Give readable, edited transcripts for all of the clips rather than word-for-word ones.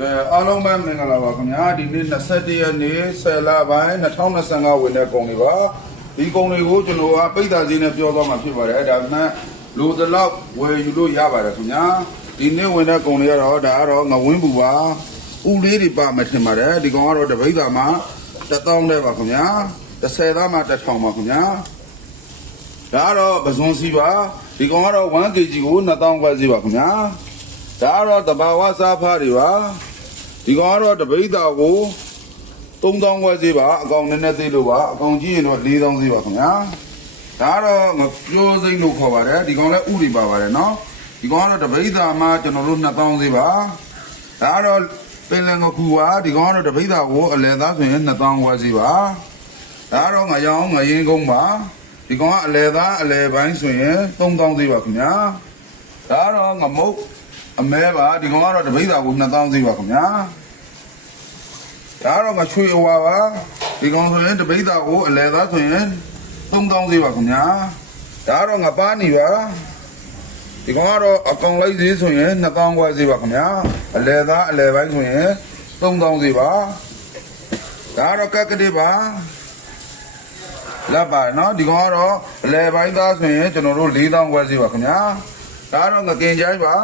အားလုံးပဲမင်္ဂလာပါခင်ဗျာဒီနေ့21ရက်နေ့10လပိုင်း2025ဝင်တဲ့ကုန်တွေပါဒီကုန်တွေကိုကျွန်တော်ကပိတ်တာစီနဲ့ပြောသွားမှာဖြစ်ပါတယ်ဒါပေမဲ့လူတလောက်ဝယ်ယူလို့ရပါတယ်ခင်ဗျာဒီနေ့ဝင်တဲ့ကုန်တွေကတော့ဒါကတော့ငဝင်းပူပါဥလေးတွေပါမှထင်ပါတယ်ဒီကောင်ကတော့တပိတ်တာမှာ1000တဲ့ပါခင်ဗျာ30သားမှာ1000ပါခင်ဗျာဒါကတော့ပဇွန်စီပါဒီကောင်ကတော့ 1kg ကို2000ခွဲစီပါခင်ဗျာဒါကတော့တဘာဝစားဖားတွေပါဒီကောင်ကတော့တပိတ်တာကို3000ခွဲစီပါအကောင်နည်းနည်းသေးလို့ပါအကောင်ကြီးရင်တော့4000စီပါခင်ဗျာဒါကတော့ငပြိုးစိမ့်လို့ခေါ်ပါတယ်ဒီကောင်လည်းဥတွေပါပါတယ်နော်ဒီကောင်ကတော့တပိတ်တာမှာကျွန်တော်တို့2000စီပါဒါကတော့ပင်လယ်ငခုပါဒီကောင်ကတော့တပိတ်တာကိုအလယ်သားဆိုရင်2000ခွဲစီပါဒါကတော့ငရောင်းငရင်ကုန်းပါဒီကောင်ကအလယ်သားအလယ်ပိုင်းဆိုရင်3000စီပါခင်ဗျာဒါကတော့ငမုတ်အမဲပါဒီကောင်ကတော့တပိတ်တာကို2000စီပါခင်ဗျာဒါတော့ငချွေအဝါပါဒီကောင်ဆိုရင်တပိတ်တာကိုအလယ်သားဆိုရင်3000စီပါခင်ဗျာဒါတော့ငပါးနေပါဒီကောင်ကတော့အကောင်လိုက်သေးဆိုရင်2000ခွဲစီပါခင်ဗျာအလယ်သားအလယ်ပိုင်းဆိုရင်3000စီပါဒါတော့ကက်ကလေးပါလက်ပါနော်ဒီကောင်ကတော့အလယ်ပိုင်းသားဆိုရင်ကျွန်တော်တို့4000ခွဲစီပါခင်ဗျာဒါတော့ငကင်ချိုင်းပါ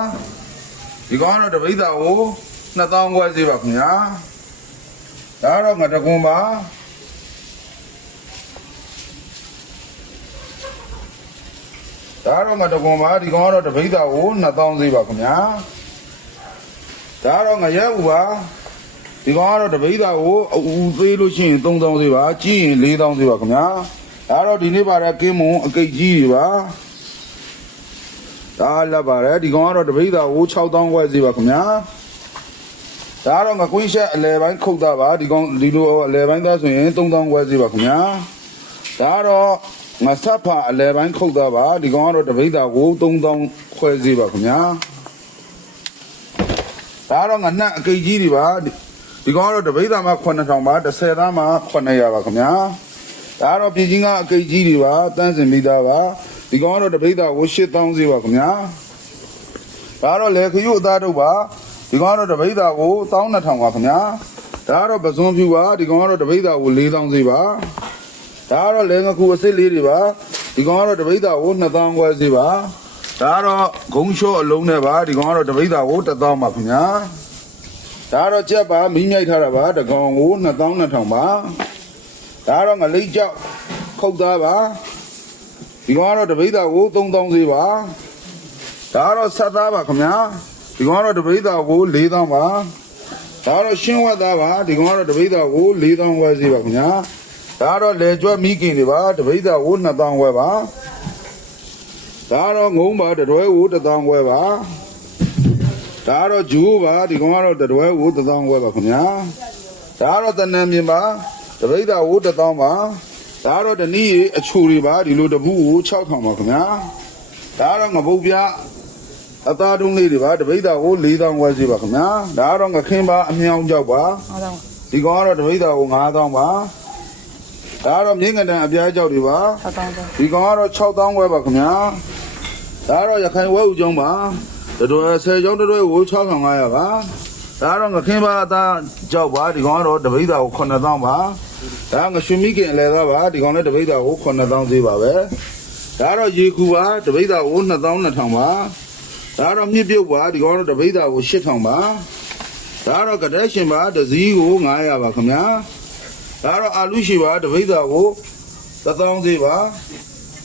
ဒီကောင်ကတော့တပိတ်တာကို2000ခွဲစီပါခင်ဗျာဒါတော့ငတကွန်ပါဒါတော့ငတကွန်ပါဒီကောင်ကတော့တပိတ်တာကို2000စီပါခင်ဗျာဒါတော့ငရဲဥပါဒီကောင်ကတော့တပိတ်တာကိုအူသေးလို့ရှိရင်3000စီပါကြီးရင်4000စီပါခင်ဗျာဒါတော့ဒီနေ့ပါတဲ့ကင်းမွန်အကိတ်ကြီးတွေပါဒါလက်ပါတယ်ဒီကောင်ကတော့တပိတ်တာကို6000ခွဲစီပါခင်ဗျာဒါတော့ငကွင်းရှက်အလဲပိုင်းခုတ်တာပါဒီကောင်ဒီလိုအလဲပိုင်းသားဆိုရင်3000ခွဲစီပါခင်ဗျာဒါတော့ငဆက်ဖာအလဲပိုင်းခုတ်တာပါဒီကောင်ကတော့တပိတ်တာကို3000ခွဲစီပါခင်ဗျာဒါတော့ငနှက်အကိတ်ကြီးတွေပါဒီကောင်ကတော့တပိတ်တာမှာ9000ပါ30သားမှာ900ပါခင်ဗျာဒါတော့ပြည်ကြီးကအကိတ်ကြီးတွေပါတန်းစင်မိသားပါဒီကောင်ကတော့တပိတ်တာကို8000စီပါခင်ဗျာဒါတော့လေခရုအသားတို့ပါဒီကောင်ကတော့တပိတ်တာကို12000ပါခင်ဗျာဒါကတော့ပဇွန်ဖြူပါဒီကောင်ကတော့တပိတ်တာကို4000စီပါဒါကတော့လေငခုအစ်စ်လေးတွေပါဒီကောင်ကတော့တပိတ်တာကို2000ခွဲစီပါဒါကတော့ဂုံလျှော့အလုံးနဲ့ပါဒီကောင်ကတော့တပိတ်တာကို1000ပါခင်ဗျာဒါကတော့ကြက်ပါမီးမြိုက်ထားတာပါတကောင်ကို2000ပါဒါကတော့ငလိတ်ကြောက်ခုတ်သားပါဒီကောင်ကတော့တပိတ်တာကို3000စီပါဒါကတော့ဆက်သားပါခင်ဗျာဒီကောင်ကတော့တပိတ်တာကို4000ပါဒါကတော့ရှင်းဝတ်သားပါဒီကောင်ကတော့တပိတ်တာကို4000ခွဲစီပါခင်ဗျာဒါကတော့လေကျွတ်မိခင်တွေပါတပိတ်တာကို2000ခွဲပါဒါကတော့ငုံပါတတွဲကို1000ခွဲပါဒါကတော့ဂျူးပါဒီကောင်ကတော့တတွဲကို1000ခွဲပါခင်ဗျာဒါကတော့တနံမြင်ပါတပိတ်တာကို1000ပါဒါကတော့တနည်းအချူတွေပါဒီလိုတပူကို6000ပါခင်ဗျာဒါကတော့ငပုတ်ပြအသားတုံးလေးတွေပါတပိတ်တာကို4000ခွဲစီပါခင်ဗျာဒါကတော့ငခင်းပါအမြောင်ကြောက်ပါ5000ဒီကောင်ကတော့တပိတ်တာကို9000ပါဒါကတော့မြင်းကတန်အပြားကြောက်တွေပါ6000ဒီကောင်ကတော့6000ခွဲပါခင်ဗျာဒါကတော့ရခိုင်ဝဲဦးကျောင်းပါတတွဲ10ကျောင်းတတွဲကို6500ပါဒါကတော့ငခင်းပါအသားကြောက်ပါဒီကောင်ကတော့တပိတ်တာကို9000ပါဒါငရွှေမိခင်အလဲသားပါဒီကောင်လည်းတပိတ်တာကို9000သေးပါပဲဒါကတော့ရေကူပါတပိတ်တာကို2000ပါဒါတော့မြစ်ပြုတ်ပါဒီကောင်တော့တပိတ်တာကို8000ပါဒါတော့ကတဲ့ရှင်ပါတစည်းကို900ပါခင်ဗျာဒါတော့အာလူရှိပါတပိတ်တာကို1000သေးပါ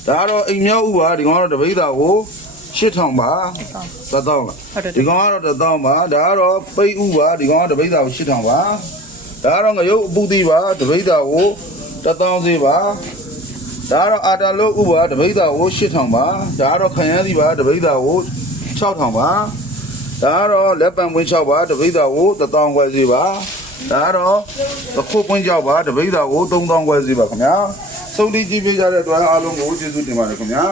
ဒါတော့အိမ်မြောက်ဥပါဒီကောင်တော့တပိတ်တာကို8000ပါ1000ဒီကောင်ကတော့1000ပါဒါကတော့ပိတ်ဥပါဒီကောင်ကတပိတ်တာကို8000ပါဒါတော့ငရုတ်အပူသီးပါတပိတ်တာကို1000သေးပါဒါတော့အာတာလို့ဥပါတပိတ်တာကို8000ပါဒါတော့ခရမ်းသီးပါတပိတ်တာကို6000ပါဒါကတော့လက်ပံပွင့်6ပါတပိတ်တာကို1000ခွဲစီပါဒါကတော့အခုပွင့်6ပါတပိတ်တာကို3000ခွဲစီပါခင်ဗျာစုံတီးကြည့်ပေးကြတဲ့အတွက်အားလုံးကိုကျေးဇူးတင်ပါတယ်ခင်ဗျာ